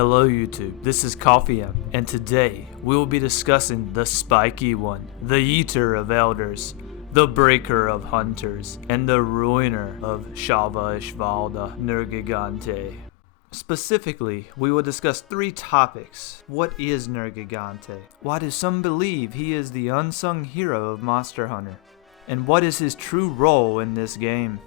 Hello YouTube, this is Coffee M, and today we will be discussing the Spiky One, the Eater of Elders, the Breaker of Hunters, and the Ruiner of Shava Ishvalda Nergigante. Specifically, we will discuss three topics. What is Nergigante? Why do some believe he is the unsung hero of Monster Hunter? And what is his true role in this game?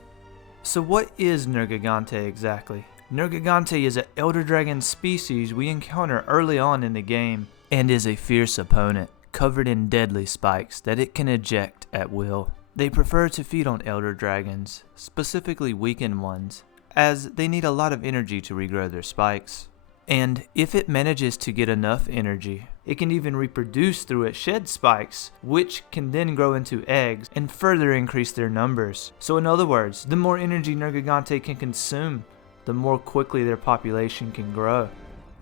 So what is Nergigante exactly? Nergigante is an Elder Dragon species we encounter early on in the game, and is a fierce opponent, covered in deadly spikes that it can eject at will. They prefer to feed on Elder Dragons, specifically weakened ones, as they need a lot of energy to regrow their spikes. And if it manages to get enough energy, it can even reproduce through its shed spikes, which can then grow into eggs and further increase their numbers. So in other words, the more energy Nergigante can consume, the more quickly their population can grow.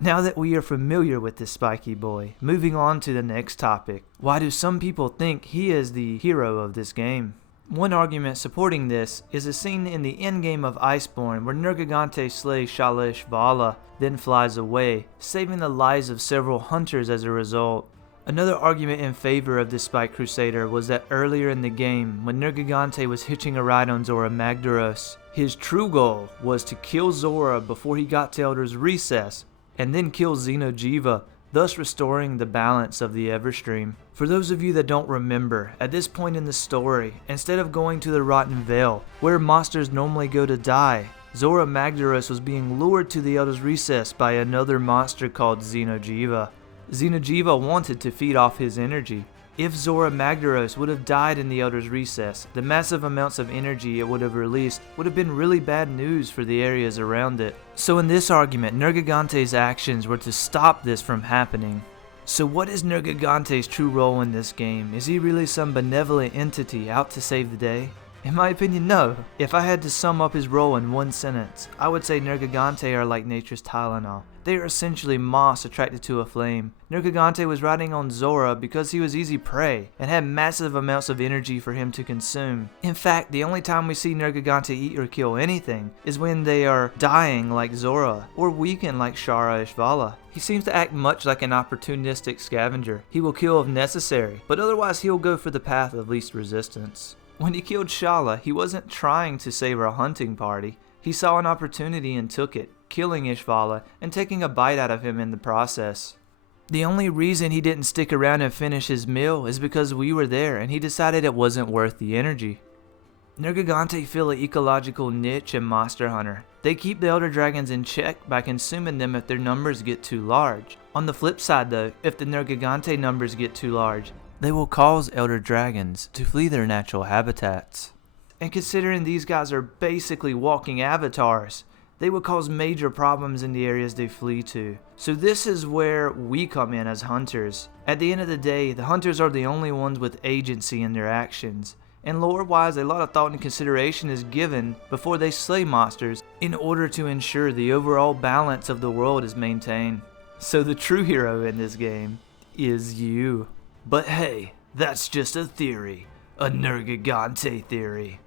Now that we are familiar with this spiky boy, moving on to the next topic. Why do some people think he is the hero of this game? One argument supporting this is a scene in the endgame of Iceborne where Nergigante slays Shala Ishvala, then flies away, saving the lives of several hunters as a result. Another argument in favor of this Spike Crusader was that earlier in the game, when Nergigante was hitching a ride on Zora Magdaros, his true goal was to kill Zora before he got to Elder's Recess, and then kill Xeno'jiiva, thus restoring the balance of the Everstream. For those of you that don't remember, at this point in the story, instead of going to the Rotten Vale, where monsters normally go to die, Zora Magdaros was being lured to the Elder's Recess by another monster called Xeno'jiiva. Xeno'jiiva wanted to feed off his energy. If Zora Magdaros would have died in the Elder's Recess, the massive amounts of energy it would have released would have been really bad news for the areas around it. So in this argument, Nergigante's actions were to stop this from happening. So what is Nergigante's true role in this game? Is he really some benevolent entity out to save the day? In my opinion, no. If I had to sum up his role in one sentence, I would say Nergigante are like nature's Tylenol. They are essentially moss attracted to a flame. Nergigante was riding on Zora because he was easy prey and had massive amounts of energy for him to consume. In fact, the only time we see Nergigante eat or kill anything is when they are dying like Zora or weakened like Shara Ishvala. He seems to act much like an opportunistic scavenger. He will kill if necessary, but otherwise he'll go for the path of least resistance. When he killed Shala, he wasn't trying to save a hunting party. He saw an opportunity and took it, killing Ishvala and taking a bite out of him in the process. The only reason he didn't stick around and finish his meal is because we were there and he decided it wasn't worth the energy. Nergigante fill an ecological niche in Monster Hunter. They keep the Elder Dragons in check by consuming them if their numbers get too large. On the flip side though, if the Nergigante numbers get too large, they will cause Elder Dragons to flee their natural habitats. And considering these guys are basically walking avatars, they would cause major problems in the areas they flee to. So this is where we come in as hunters. At the end of the day, the hunters are the only ones with agency in their actions. And lore-wise, a lot of thought and consideration is given before they slay monsters in order to ensure the overall balance of the world is maintained. So the true hero in this game is you. But hey, that's just a theory. A Nergigante theory.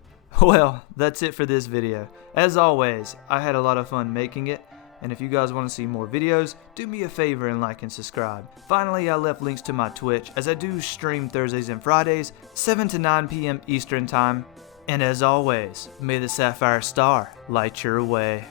Well, that's it for this video. As always, I had a lot of fun making it, and if you guys want to see more videos, do me a favor and like and subscribe. Finally, I left links to my Twitch, as I do stream Thursdays and Fridays, 7 to 9 p.m. Eastern Time. And as always, may the Sapphire Star light your way.